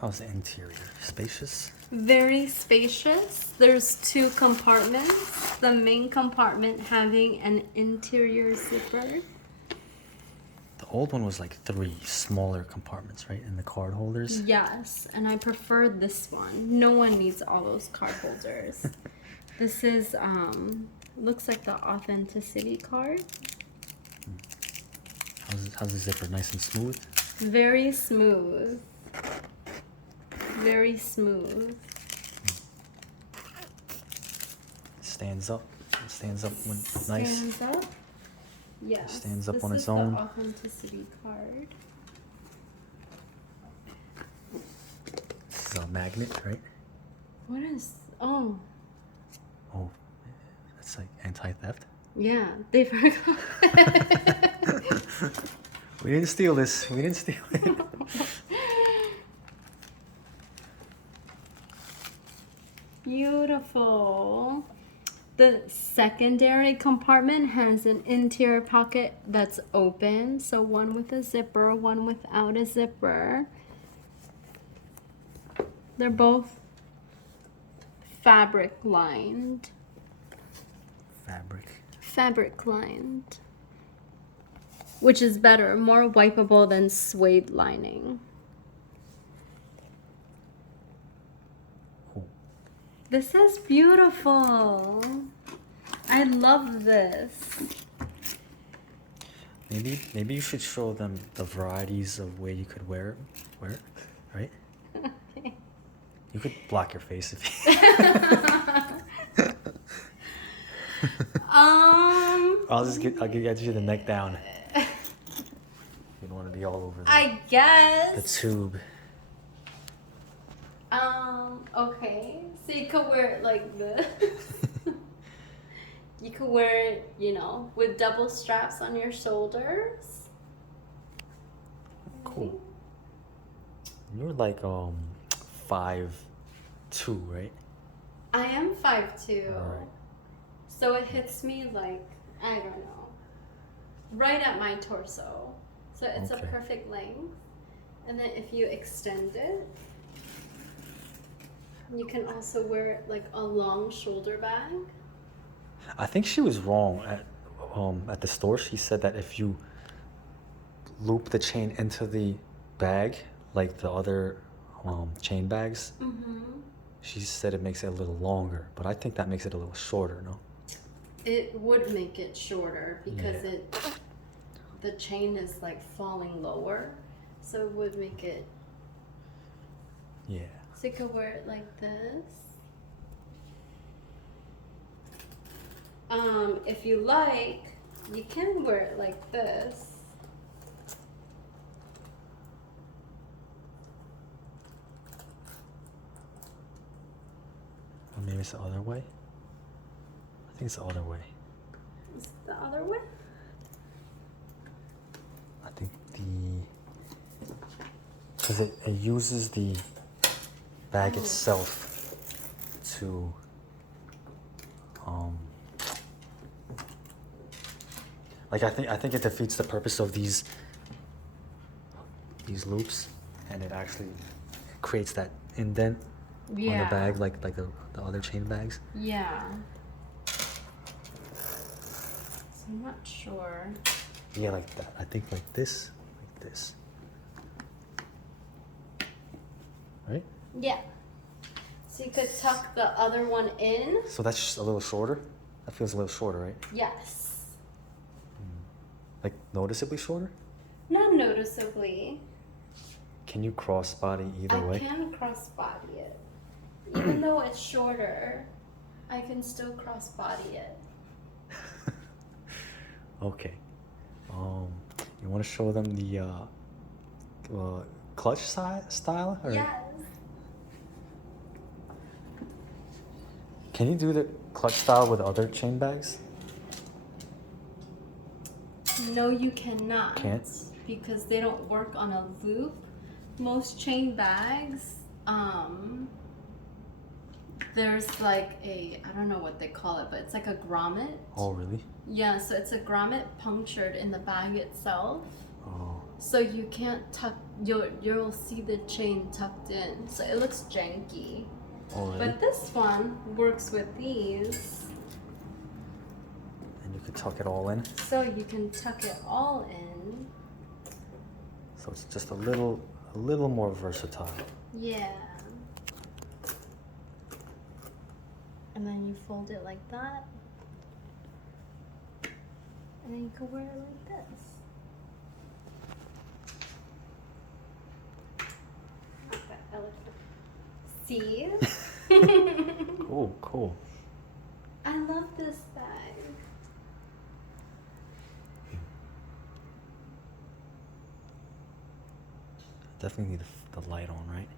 How's the interior? Spacious? Very spacious. There's 2 compartments. The main compartment having an interior zipper. The old one was like 3 smaller compartments, right? In the card holders? Yes, and I prefer this one. No one needs all those card holders. This is, looks like the authenticity card. How's the zipper? Nice and smooth? Very smooth. Very smooth. Stands up. It stands up when nice. Stands up. Yes. Stands up this on is its own. The authenticity card. This is a magnet, right? What is? Oh. Oh, that's like anti-theft. Yeah, they forgot. We didn't steal this. We didn't steal it. Beautiful. The secondary compartment has an interior pocket that's open. So one with a zipper, one without a zipper. They're both fabric lined. Fabric lined. Which is better, more wipeable than suede lining. This is beautiful. I love this. Maybe you should show them the varieties of way you could wear it, right? Okay. You could block your face if you. I'll get you the neck down. You don't want to be all over I guess. the tube. Okay. So you could wear it like this. You could wear it, you know, with double straps on your shoulders. Cool. You're like 5'2", right? I am 5'2". Alright. So it hits me like, I don't know, right at my torso. So it's a Okay. perfect length. And then if you extend it, you can also wear it like a long shoulder bag. I think she was wrong at the store. She said that if you loop the chain into the bag like the other chain bags, she said it makes it a little longer. But I think that makes it a little shorter, no? It would make it shorter because Yeah. the chain is like falling lower, so it would make it. Yeah. So you could wear it like this. If you like, you can wear it like this. Or maybe it's the other way. I think it's the other way. Is it the other way? I think because it uses the bag itself to like I think it defeats the purpose of these loops, and it actually creates that indent on the bag like the other chain bags. Yeah. So I'm not sure. Yeah, like that. I think like this. Right? Yeah. So you could tuck the other one in. So that's just a little shorter? That feels a little shorter, right? Yes. Like noticeably shorter? Not noticeably. Can you crossbody either way? I can crossbody it. Even though it's shorter, I can still crossbody it. Okay. You want to show them the clutch style? Or Yes. can you do the clutch style with other chain bags? No, you cannot. Can't? Because they don't work on a loop. Most chain bags, there's like I don't know what they call it, but it's like a grommet. Oh, really? Yeah, so it's a grommet punctured in the bag itself. Oh. so you can't tuck. You'll see the chain tucked in, so it looks janky. Oh, really? But this one works with these, And you could tuck it all in. so you can tuck it all in. So it's just a little more versatile. Yeah. And then you fold it like that. And then you can wear it like this. Okay, elegant. See? Cool. I love this bag. Definitely need the light on, right?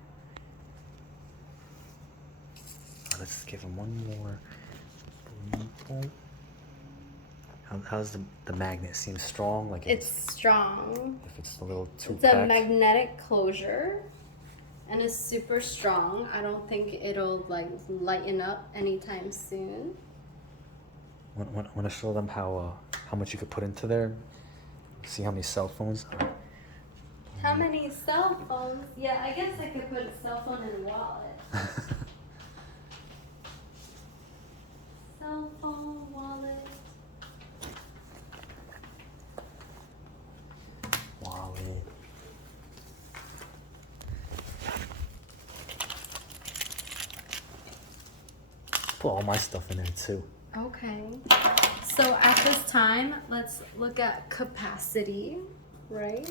Let's give him one more. How's the magnet? Seems strong? Like It's strong. if it's a little too It's a packed. magnetic closure and it's super strong. I don't think it'll like lighten up anytime soon. Want to show them how much you could put into there? See how many cell phones? How many cell phones? Yeah, I guess I could put a cell phone in a wallet. Cell phone, wallet. Wally. Put all my stuff in there too. Okay. So at this time, let's look at capacity, right?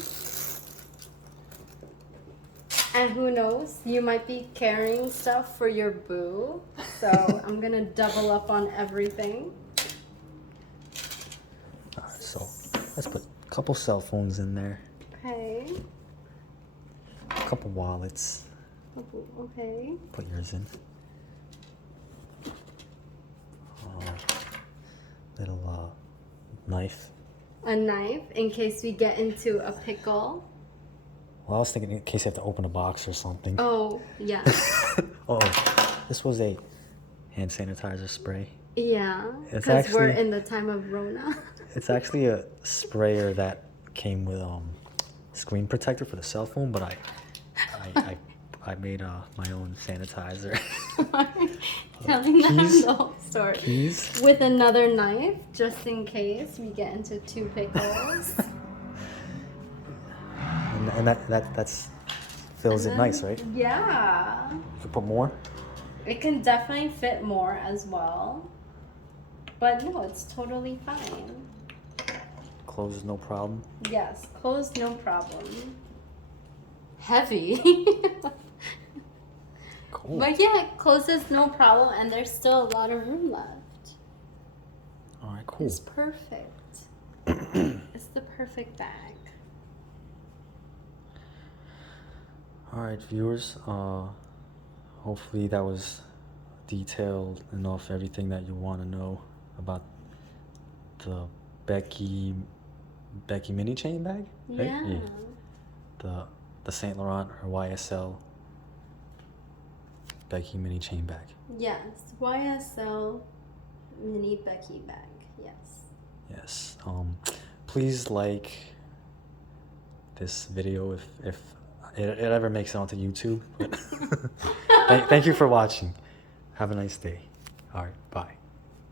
And who knows, you might be carrying stuff for your boo. So I'm gonna double up on everything. Alright, so let's put a couple cell phones in there. Okay. A couple wallets. Okay. Put yours in. Little knife. A knife in case we get into a pickle. Well, I was thinking in case you have to open a box or something. Oh, yeah. Oh, this was a hand sanitizer spray. Yeah, It's because we're actually- in the time of Rona. It's actually a sprayer that came with screen protector for the cell phone, but I made my own sanitizer. Telling them Keys? the whole story. Keys? With another knife, just in case we get into two pickles. And that's fills it nice, right? Yeah. You could put more. It can definitely fit more as well. But no, it's totally fine. Closes no problem. Yes, closed, no problem. Heavy. Cool. But yeah, it closes no problem, and there's still a lot of room left. All right, cool. It's perfect. It's the perfect bag. All right, viewers. Hopefully that was detailed enough. Everything that you want to know about the Becky mini chain bag, right? Yeah. The Saint Laurent or YSL Becky mini chain bag. Yes, YSL mini Becky bag. Yes. Yes. Please like this video if it ever makes it onto YouTube. Thank you for watching. Have a nice day. All right. Bye.